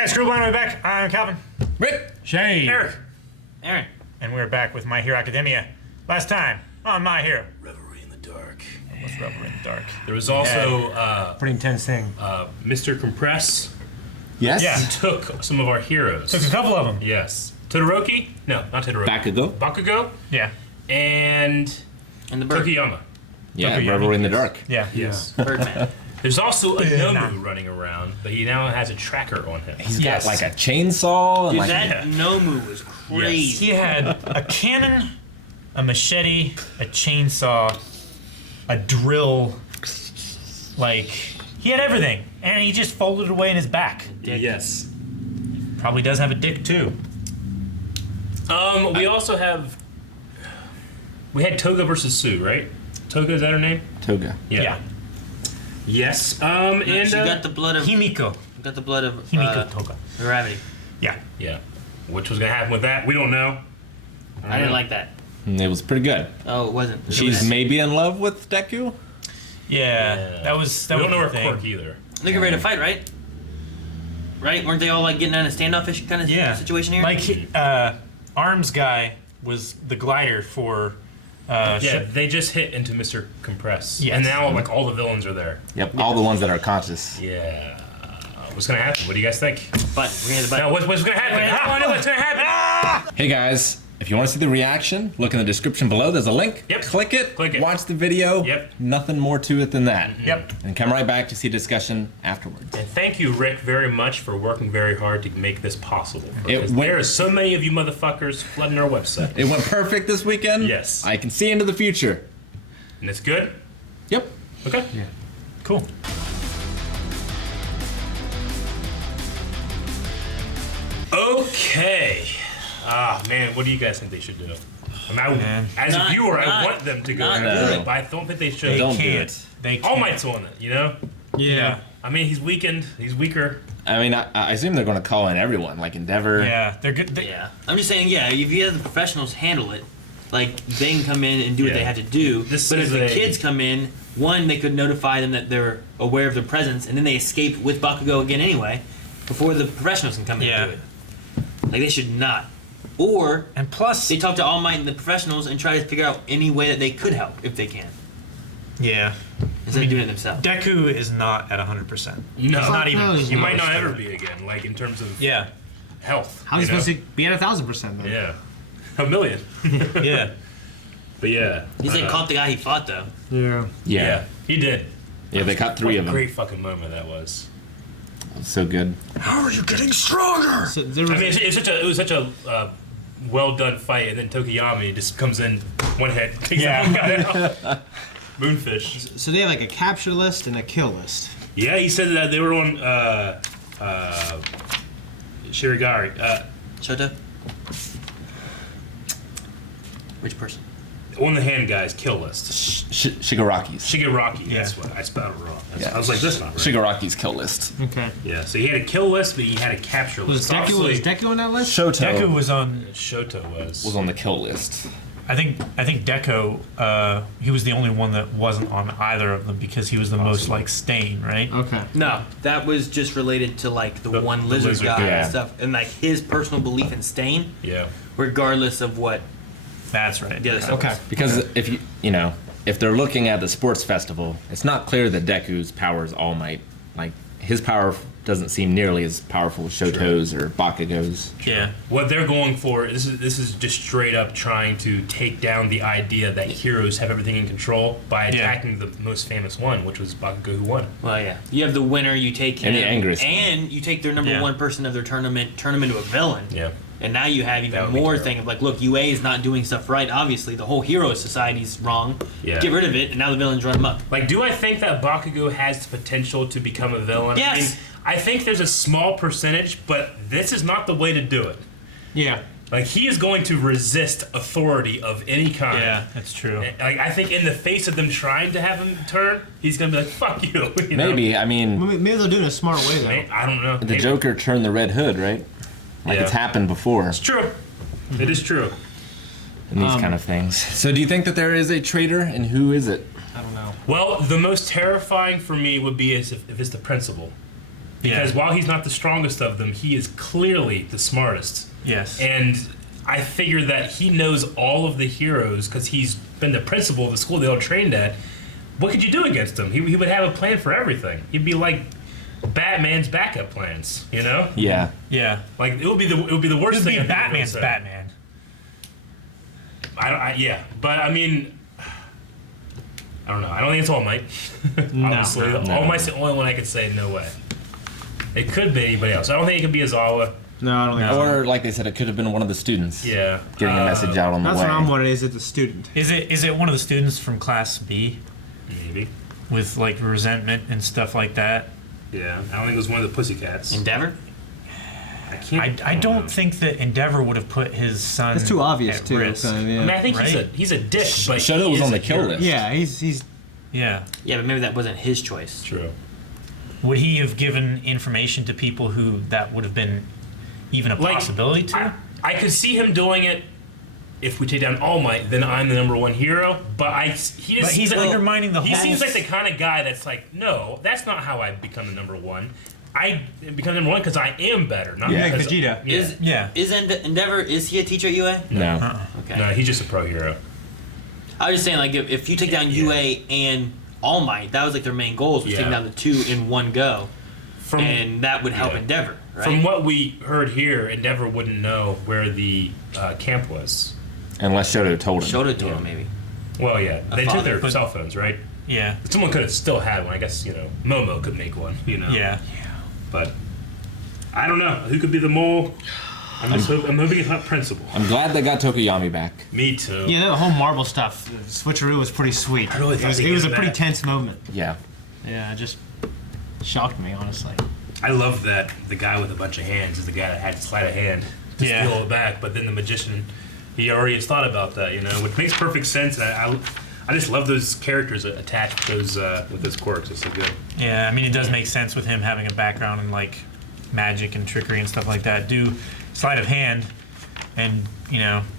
guys, Screwball, we're back. I'm Calvin. Rick. Shane. Eric. Aaron. And we're back with My Hero Academia. Last time on My Hero. Revelry in the Dark. What's Revelry in the Dark? There was also pretty intense thing. Mr. Compress. Yes. Yeah. He took some of our heroes. Took a couple of them. Yes. Todoroki? No, not Todoroki. Bakugo. Yeah. And the bird. Tokiyama. Yeah, Tokiyama. Revelry in the Dark. Yeah. Yes. Birdman. There's also a Yeah. Nomu running around, but he now has a tracker on him. He's got like a chainsaw. And Dude, like, that Nomu was crazy. He had a cannon, a machete, a chainsaw, a drill. Like, he had everything. And he just folded it away in his back. Yes. Probably does have a dick, too. We also have... We had Toga versus Sue, right? Toga, is that her name? Toga. Yeah. Yes. She And got the blood of Himiko. got the blood of Himiko Toga. gravity. Yeah. yeah. Which was gonna happen with that? We don't know. I didn't like that. And it was pretty good. Oh, it wasn't. She's maybe in love with Deku. Yeah. That was We don't know the her thing. quirk either. They get ready to fight, right? Right? Weren't they all like getting on a standoffish kind of situation here? Like, Arms Guy was the glider for... Yeah, they just hit into Mr. Compress. Yes. And now, like, all the villains are there. Yep, all the ones that are conscious. Yeah. What's gonna happen? What do you guys think? But we're gonna hit the button. No, what's gonna happen? I know what's gonna happen! Hey guys, if you want to see the reaction, look in the description below. There's a link. Yep. Click it. Click it. Watch the video. Yep. Nothing more to it than that. Yep. And come right back to see discussion afterwards. And thank you, Rick, very much for working very hard to make this possible. It Because went- there are so many of you motherfuckers flooding our website. It went perfect this weekend. Yes. I can see into the future. And it's good? Yep. Okay. Yeah. Cool. Okay. Ah, man, what do you guys think they should do? I mean, as a viewer, I want them to go not and do good. it, but I don't think they should. Don't do can't. it. They can't. All Might's on it, you know? Yeah. I mean, he's weakened. He's weaker. I mean, I assume they're going to call in everyone, like Endeavor. Yeah. They're good. Yeah. I'm just saying, yeah, if you have the professionals handle it, like, they can come in and do what Yeah. they have to do. This but if is the a- kids come in, one, they could notify them that they're aware of their presence, and then they escape with Bakugo again anyway, before the professionals can come in Yeah. and do it. Like, they should not. Or And plus, they talk to All Might and the professionals and try to figure out any way that they could help, if they can, yeah. instead of doing it themselves. Deku is not at 100%. No. He's not even. He might not close to ever it. be again, like, in terms of Yeah. health. How's he supposed to be at 1,000% then? Yeah. A million. Yeah. But yeah. He said caught the guy he fought, though. Yeah. Yeah. He did. Yeah, they caught three What of a them. great fucking moment that was. So good. How are you getting stronger? So there I was, mean, it was such a well done fight, and then Tokiyama just comes in one hit, takes Yeah. that one guy out. Moonfish. so they have like a capture list and a kill list. Yeah, he said that they were on Shirigari. Shoto? Which person? On the hand guys kill list. Shigaraki's. Shigaraki. Yeah. That's what I spelled it wrong. Yeah. I was like, that's not right. Shigaraki's kill list. Okay. Yeah. So he had a kill list, but he had a capture Was list. Obviously, Deku on that list? Shoto Deku was on. Shoto was. on the kill list. I think Deku. He was the only one that wasn't on either of them because he was the most like sane, right? Okay. No, that was just related to like the one the lizard lizard, guy yeah. and stuff, and like his personal belief in Stain, Yeah. regardless of what That's right. the other stuff Okay. was. Because if they're looking at the sports festival, it's not clear that Deku's power is All Might. Like, his power doesn't seem nearly as powerful as Shoto's or Bakugo's. Yeah. What they're going for, this is just straight up trying to take down the idea that heroes have everything in control by attacking the most famous one, which was Bakugo who won. Well, yeah, you have the winner, you take him, And the angriest one. and you take their number Yeah. one person of their tournament, turn him into a villain. Yeah. And now you have That even would be more terrible. thing of like, look, UA is not doing stuff right. Obviously, the whole hero society's wrong. Yeah. Get rid of it, and now the villains run amok. Like, do I think that Bakugo has the potential to become a villain? Yes. I mean, I think there's a small percentage, but this is not the way to do it. Yeah. Like, he is going to resist authority of any kind. Yeah, that's true. Like, I think in the face of them trying to have him turn, he's gonna be like, "Fuck you." You know? Maybe, I mean, Maybe they'll do it in a smart way though. I don't know. the Maybe. Joker turned the Red Hood, right? Like, Yeah. it's happened before It's true. It is true. in these kind of things. So do you think that there is a traitor, and who is it? I don't know. Well, the most terrifying for me would be if it's the principal. Because while he's not the strongest of them, he is clearly the smartest. Yes. And I figure that he knows all of the heroes because he's been the principal of the school they all trained at. What could you do against him? He would have a plan for everything. He'd be like Batman's backup plans, you know? Yeah. Yeah. Like it would be the worst It'd thing. be I think Batman's say. Batman. Yeah, but I mean, I don't know. I don't think it's All Might. Honestly, All Might's the only one I could say no way. It could be anybody else. I don't think it could be Azawa. No, I don't think so. Or like they said, it could have been one of the students. Yeah, Getting a message out on the way. That's what I'm wondering. Is it the student? Is it one of the students from Class B maybe. with like resentment and stuff like that? Yeah, I don't think it was one of the Pussycats. Endeavor? I can't. I know. don't think that Endeavor would have put his son. It's too obvious at too. risk. Kind of, I mean, yeah. I think Right? he's a dick. But Shoto he was is on the a kill hero. list. Yeah, he's Yeah. Yeah, but maybe that wasn't his choice. True. Would he have given information to people who that would have been even a possibility to? I could see him doing it. If we take down All Might, then I'm the #1 hero. But he's undermining the He whole. seems like the kind of guy that's like, no, that's not how I become the #1. I become #1 because I am better, not Yeah. because Vegeta. Yeah. Is Endeavor, is he a teacher at UA? No. Okay. No, he's just a pro hero. I was just saying, like, if you take down UA and All Might, that was like their main goals, was taking Yeah. down the two in one go. From And that would help yeah. Endeavor, right? from what we heard here, Endeavor wouldn't know where the camp was. Unless Shoto told him. Shoto told him, maybe. Well, yeah, they took father, their cell phones, right? Yeah. Someone could have still had one. I guess Momo could make one. Yeah. But I don't know who could be the mole. I'm hoping it's not principal. I'm glad they got Tokoyami back. Me too. Yeah, the whole marble stuff, the switcheroo was pretty sweet. I really thought they it was a did pretty that. tense moment. Yeah. Yeah, it just shocked me, honestly. I love that the guy with a bunch of hands is the guy that had to slide a hand to Yeah. steal it back, but then the magician, he already has thought about that, which makes perfect sense. And I just love those characters attached with those quirks. It's so good. Yeah, I mean, it does make sense with him having a background in like magic and trickery and stuff like that. Do sleight of hand and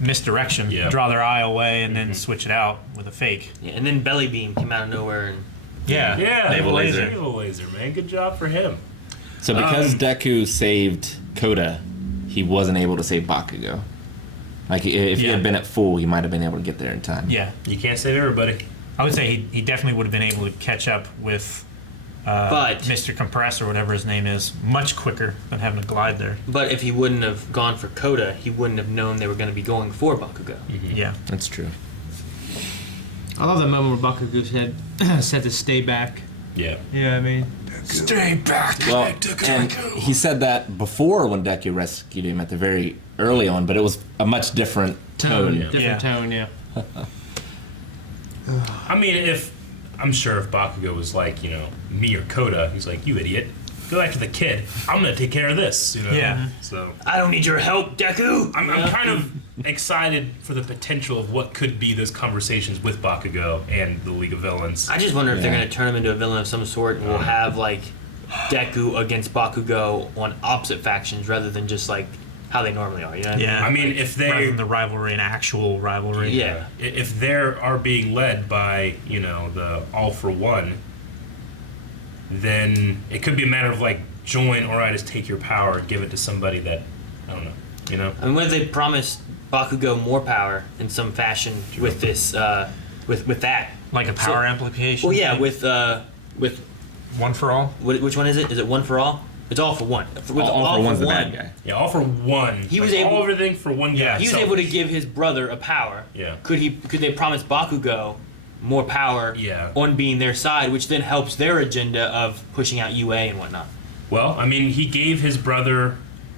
misdirection, Yeah. draw their eye away, and then switch it out with a fake. Yeah, and then Belly Beam came out of nowhere. And Yeah, Naval laser. Naval laser, man. Good job for him. So because Deku saved Koda, he wasn't able to save Bakugo. Like if he Yeah. had been at full, he might have been able to get there in time. Yeah, You can't save everybody. I would say he definitely would have been able to catch up with But Mr. Compressor, whatever his name is, much quicker than having to glide there. but if he wouldn't have gone for Koda, he wouldn't have known they were going to be going for Bakugo. Yeah. That's true. I love that moment where Bakugo said to stay back. Yeah. Yeah, I mean, Stay back. Well, and he said that before when Deku rescued him at the very early on, but it was a much different tone. Yeah. different Yeah. tone, yeah. I mean, I'm sure if Bakugo was like, me or Koda, he's like, you idiot. Go after the kid. I'm gonna take care of this. Yeah. So I don't need your help, Deku! I'm kind of excited for the potential of what could be those conversations with Bakugo and the League of Villains. I just wonder if they're Yeah. going to turn him into a villain of some sort and we'll have, like, Deku against Bakugo on opposite factions rather than just, like, how they normally are, you know what Yeah. I mean, if rather they than the rivalry, an actual rivalry. Yeah. if they are being led by the All for One, then it could be a matter of like join or I just take your power, give it to somebody that I don't know. I mean, what if they promised Bakugo more power in some fashion with this, with that? Like a power amplification. Well, yeah, with One for all. which one is it? Is it One for All? It's All for One. With All for One's the bad guy. Yeah, All for One. He was Like, able- all everything for one guy. Yeah, He was So- able to give his brother a power. Yeah. Could they promise Bakugo more power Yeah. on being their side, which then helps their agenda of pushing out UA and whatnot? Well, I mean, he gave his brother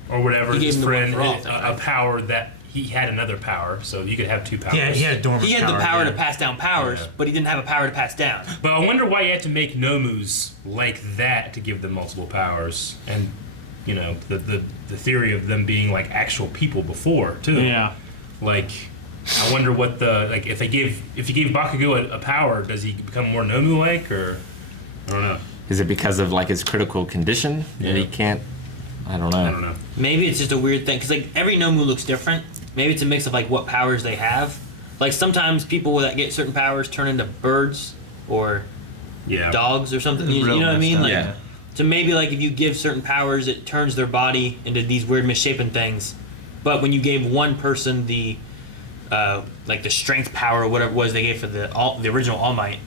or whatever, He gave his him the friend, one for all a thing, right? power that he had another power, so you could have two powers. Yeah, he had a dormant He had the power yeah. to pass down powers, Yeah. but he didn't have a power to pass down. But I wonder why you had to make Nomus like that to give them multiple powers, and the theory of them being like actual people before too. Yeah. Like, I wonder what if you gave Bakugo a power, does he become more Nomu like, or I don't know. Is it because of like his critical condition that he Yeah. can't? I don't know. I don't know. Maybe it's just a weird thing because like every Nomu looks different. Maybe it's a mix of like what powers they have. Like sometimes people that get certain powers turn into birds or Yeah. dogs or something. You Real know what I messed mean? up. Like, Yeah. So maybe like if you give certain powers, it turns their body into these weird misshapen things. But when you gave one person the like the strength power or whatever it was they gave for the original All Might,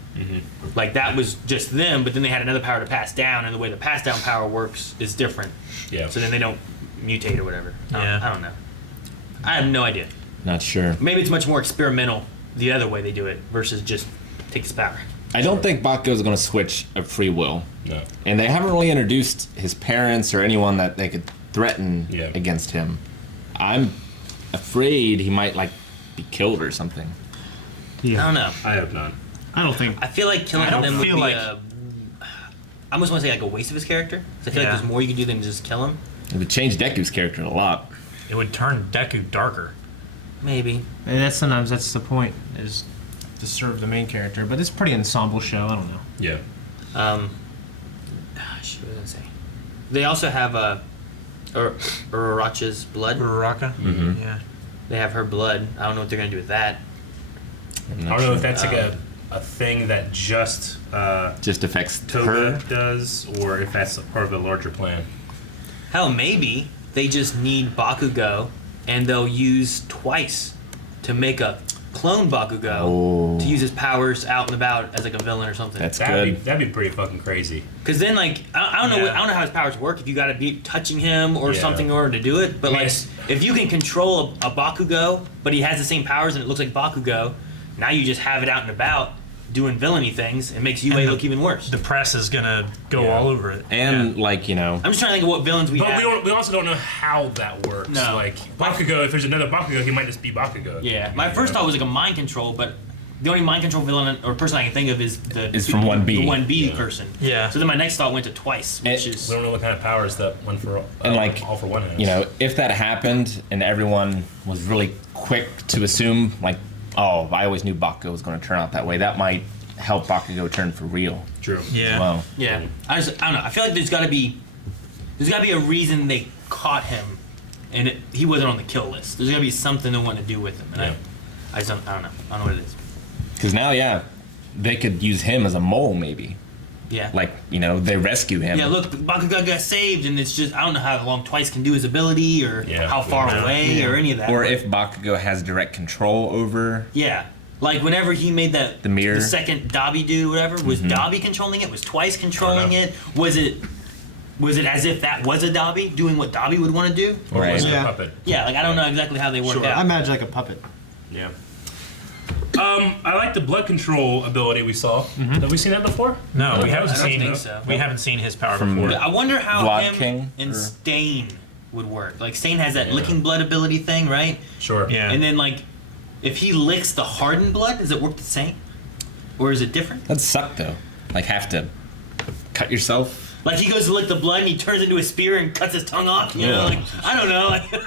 like that was just them. But then they had another power to pass down, and the way the pass down power works is different. Yeah. So then they don't mutate or whatever. Yeah. I don't know. I have no idea. Not sure. Maybe it's much more experimental the other way they do it versus just take his power. I don't think Bakugo is going to switch of free will. No. And they haven't really introduced his parents or anyone that they could threaten against him. I'm afraid he might like be killed or something. I don't know. I hope not. I don't think. I feel like killing I don't them would feel be like- I almost want to say like a waste of his character. 'Cause I feel like Yeah. there's more you can do than just kill him. It would change Deku's character a lot. It would turn Deku darker. Maybe. And sometimes that's the point, is to serve the main character. But it's a pretty ensemble show. I don't know. Yeah. What was I gonna say? They also have Uraracha's blood. Uraraka? Yeah. They have her blood. I don't know what they're gonna do with that. I'm I not don't know sure. if that's like a thing that just Just affects Toga her. does, or if that's part of a larger plan. Hell, maybe they just need Bakugo, and they'll use Twice to make a clone Bakugo Oh. to use his powers out and about as like a villain or something. That's good. That'd be pretty fucking crazy. Because then, like, I don't know, Yeah. I don't know how his powers work. If you got to be touching him or Yeah. something in order to do it, but like, Yes. if you can control a Bakugo, but he has the same powers and it looks like Bakugo, now you just have it out and about doing villainy things. It makes UA And look even worse. The press is gonna go Yeah. all over it. And like, you know, I'm just trying to think of what villains we But have. we also don't know how that works. No. Like Bakugo, if there's another Bakugo, he might just be Bakugo. Yeah, my first thought was like a mind control, but the only mind control villain or person I can think of is Is from 1B. the 1B person. Yeah. So then my next thought went to Twice, which It- is We don't know what kind of powers that one for all, And, like, all for one has. you know, if that happened and everyone was really quick to assume, like, oh, I always knew Bakugo was going to turn out that way, that might help Bakugo turn for real True. as Yeah. well. yeah. I don't know. I feel like there's got to be a reason they caught him, and he wasn't on the kill list. There's got to be something they want to do with him, and Yeah. I don't know. I don't know what it is. Because now, yeah, they could use him as a mole, maybe. Yeah. Like, you know, they rescue him. Yeah, look, Bakugo got saved, and it's just I don't know how long Twice can do his ability, or Yeah, how far we don't know. away, or any of that. Or but- if Bakugo has direct control over. yeah, like whenever he made that The mirror. the second Dobby dude, whatever, was Dobby controlling it? Was Twice controlling know. it? Was it as if that was a Dobby doing what Dobby would want to do? Or Right. was it Yeah. a puppet? Yeah, like I don't know exactly how they work Sure. out. I imagine like a puppet. Yeah. I like the blood control ability we saw. Have we seen that before? No, we I haven't don't seen. think so. We haven't seen his power From- before. I wonder how Vlad him King, and or- Stain would work. Like Stain has that licking blood ability thing, right? Sure. Yeah. And then like, if he licks the hardened blood, does it work the same, or is it different? That'd suck, though. Like, have to cut yourself. Like he goes to lick the blood and he turns into a spear and cuts his tongue off. You know, Yeah. like I don't know.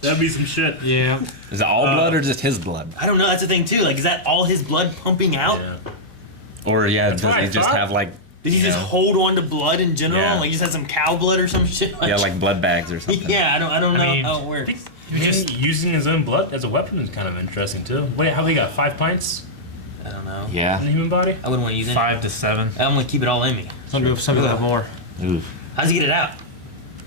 That'd be some shit. Yeah. Is it all blood or just his blood? I don't know. That's the thing too. Like, is that all his blood pumping out? Yeah. Or, yeah, does what I he just thought. have, like, Did he you just know, hold on to blood in general? Yeah. Like, he just had some cow blood or some shit? yeah, like blood bags or something? yeah, I don't know mean, how it works. Using his own blood as a weapon is kind of interesting too. Wait, how he got 5 pints I don't know. in Yeah. the human body? I wouldn't want to use it. 5 to 7. I'm gonna keep it all in me. Some people have more. Oof. How's he get it out?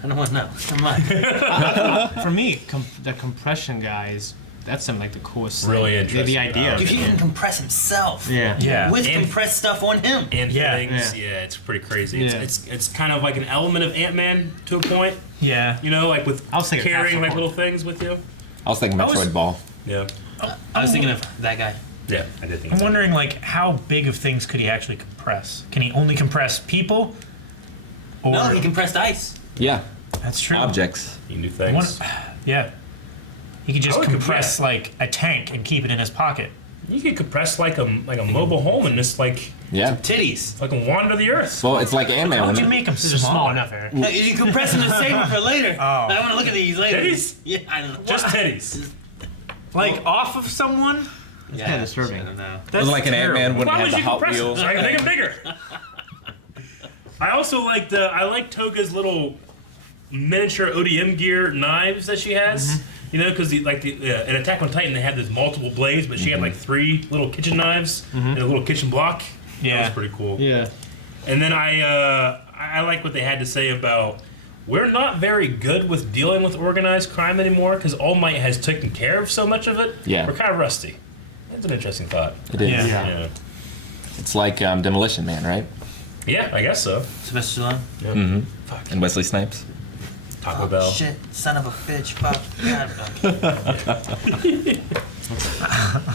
I don't want to know. Come on. For me, the compression guys, that's something like the coolest Really thing. interesting. The idea of Dude, it. he can compress himself. Yeah. Yeah. With And- compressed stuff on him. And Yeah. things, yeah, it's pretty crazy. Yeah. It's kind of like an element of Ant-Man to a point, Yeah. you know, like with I was thinking carrying like Half-Life. little things with you. I was thinking Metroid was- Ball. Yeah, I was thinking of that guy. yeah, I did think. I'm that. wondering, like, how big of things could he actually compress? Can he only compress people? Or No, he compressed ice. Yeah. That's true. Objects. He knew I wonder- things. yeah. He could just I would compress like a tank and keep it in his pocket. You could compress like a mobile home and just like Yeah. Titties. fucking wander the earth. Well, it's like Ant-Man. How would when you it- make them This is small? small enough, Eric. Hey, you compress them to save them for later. Oh. I want to look at these later. Titties? Yeah, I don't know. Just titties. Like off of someone? Yeah, kinda disturbing. I don't know. It was like an terrible. Ant-Man wouldn't Why have would the you Hot compress Wheels. them? I can make them bigger. I also like I like Toga's little miniature ODM gear knives that she has. You know, because in Attack on Titan they had those multiple blades, but she had like 3 little kitchen knives and a little kitchen block. That Yeah. was pretty cool. Yeah. And then I I like what they had to say about we're not very good with dealing with organized crime anymore because All Might has taken care of so much of it. Yeah. We're kind of rusty. That's an interesting thought. It is. Yeah. Yeah. It's like Demolition Man, right? Yeah, I guess so. Sylvester Stallone. Yeah. Mm-hmm. Fuck. And Wesley Snipes. Taco Bell. Shit, son of a bitch, fuck.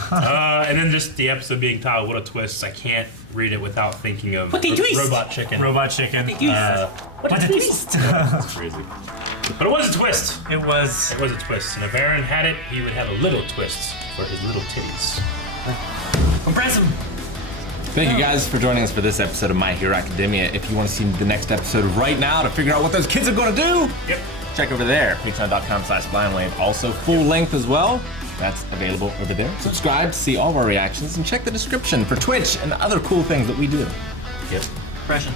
God. And then just the episode being titled "What a Twist." I can't read it without thinking of What a twist! Robot Chicken. Robot Chicken. What a twist! That's crazy. But it was a twist. It was. It was a twist, and if Aaron had it, he would have a little twist for his little titties. Compress him. Thank you guys for joining us for this episode of My Hero Academia. If you want to see the next episode right now to figure out what those kids are going to do, Yep. check over there, patreon.com/blindwave. Also full length as well. That's available over there. Subscribe to see all of our reactions and check the description for Twitch and other cool things that we do. Yep. Compression.